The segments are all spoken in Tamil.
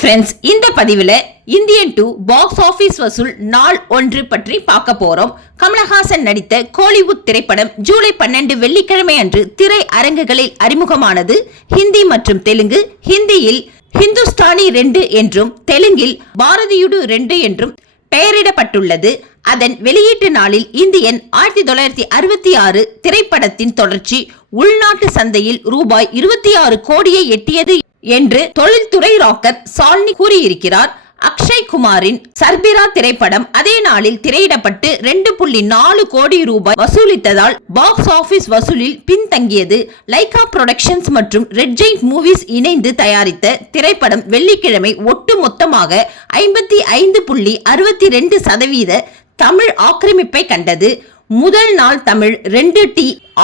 ஃப்ரெண்ட்ஸ், இந்த பதிவில் இந்தியன் 2 பாக்ஸ் ஆபீஸ் வசூல் நாள் 1 பற்றி பார்க்க போறோம். கமலஹாசன் நடித்த கோலிவுட் திரைப்படம் ஜூலை 12 வெள்ளிக்கிழமை அன்று திரை அரங்குகளில் அறிமுகமானது. ஹிந்தி மற்றும் தெலுங்கு. ஹிந்தியில் ஹிந்துஸ்தானி 2 என்றும் தெலுங்கில் பாரதியுடு 2 என்றும் பெயரிடப்பட்டுள்ளது. அதன் வெளியீட்டு நாளில் இந்தியன் 1966 திரைப்படத்தின் தொடர்ச்சி உள்நாட்டு சந்தையில் ரூபாய் 26 கோடியை எட்டியது என்று தொழில்துறை ராக்கர் சால்னி கூறியிருக்கிறார். அக்ஷய் குமாரின் சர்பிரா திரைப்படம் அதே நாளில் திரையிடப்பட்டு 2.4 கோடி ரூபாய் வசூலித்ததால் பாக்ஸ் ஆபீஸ் வசூலில் பின்தங்கியது. லைகா புரொடக்ஷன்ஸ் மற்றும் ரெட் ஜெயிண்ட் மூவிஸ் இணைந்து தயாரித்த திரைப்படம் வெள்ளிக்கிழமை ஒட்டுமொத்தமாக 55.62% தமிழ் ஆக்கிரமிப்பை கண்டது. முதல் நாள் தமிழ் 2T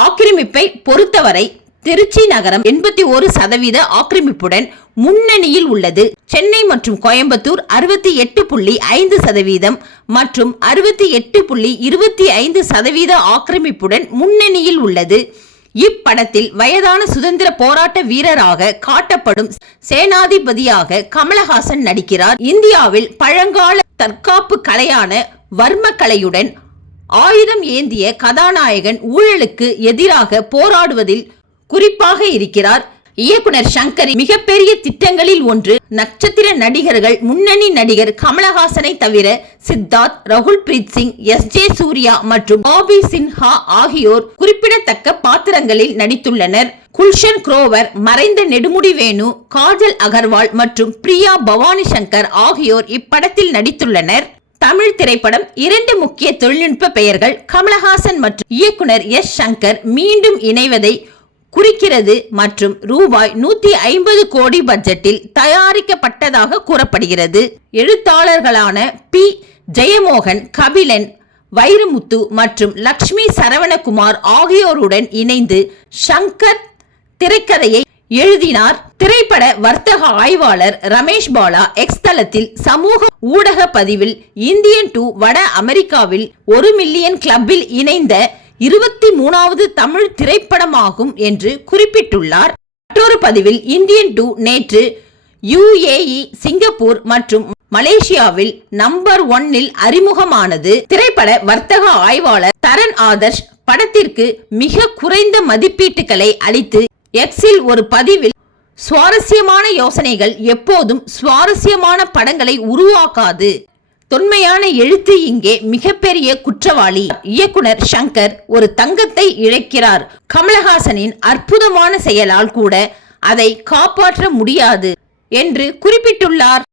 ஆக்கிரமிப்பை பொறுத்தவரை திருச்சி நகரம் 81% ஆக்கிரமிப்புடன் முன்னணியில் உள்ளது. சென்னை மற்றும் கோயம்புத்தூர் 68.5% மற்றும் 68.25% ஆக்கிரமிப்புடன் முன்னணியில் உள்ளது. இப்படத்தில் வயதான சுதந்திர போராட்ட வீரராக காட்டப்படும் சேனாதிபதியாக கமலஹாசன் நடிக்கிறார். இந்தியாவில் பழங்கால தற்காப்பு கலையான வர்ம கலையுடன் ஆயுதம் ஏந்திய கதாநாயகன் ஊழலுக்கு எதிராக போராடுவதில் குறிப்பாக இருக்கிறார். இயக்குனர் சங்கரின் மிகப்பெரிய திட்டங்களில் ஒன்று நட்சத்திர நடிகர்கள். முன்னணி நடிகர் கமலஹாசனை தவிர சித்தார்த், ராகுல் பிரீத் சிங், SJ சூர்யா மற்றும் பாபி சின்ஹா ஆகியோர் குறிப்பிடத்தக்க பாத்திரங்களில் நடித்துள்ளனர். குல்ஷன் குரோவர், மறைந்த நெடுமுடி வேணு, காஜல் அகர்வால் மற்றும் பிரியா பவானி சங்கர் ஆகியோர் இப்படத்தில் நடித்துள்ளனர். தமிழ் திரைப்படம் 2 முக்கிய தொழில்நுட்ப பெயர்கள் கமலஹாசன் மற்றும் இயக்குனர் S. சங்கர் மீண்டும் இணைவதை குறிக்கிறது மற்றும் ரூபாய் 150 கோடி பட்ஜெட்டில் தயாரிக்கப்பட்டதாக கூறப்படுகிறது. எழுத்தாளர்களான P. ஜெயமோகன், கபிலன், வைரமுத்து மற்றும் லக்ஷ்மி சரவணகுமார் ஆகியோருடன் இணைந்து சங்கர் திரைக்கதையை எழுதினார். திரைப்பட வர்த்தக ஆய்வாளர் ரமேஷ் பாலா எக்ஸ் தளத்தில் சமூக ஊடக பதிவில் இந்தியன் 2 வட அமெரிக்காவில் 1 மில்லியன் கிளப்பில் இணைந்த 23வது தமிழ் திரைப்படமாகும் என்று குறிப்பிட்டுள்ளார். மற்றொரு பதிவில் இந்தியன் 2 நேற்று UAE, சிங்கப்பூர் மற்றும் மலேசியாவில் நம்பர் 1 அறிமுகமானது. திரைப்பட வர்த்தக ஆய்வாளர் தரன் ஆதர்ஷ் படத்திற்கு மிக குறைந்த மதிப்பீட்டுகளை அளித்து எக்ஸில் ஒரு பதிவில் சுவாரஸ்யமான யோசனைகள் எப்போதும் சுவாரஸ்யமான படங்களை உருவாக்காது. தொன்மையான எழுத்து இங்கே மிகப்பெரிய குற்றவாளி. இயக்குனர் சங்கர் ஒரு தங்கத்தை இழக்கிறார். கமலஹாசனின் அற்புதமான செயலால் கூட அதை காப்பாற்ற முடியாது என்று குறிப்பிட்டுள்ளார்.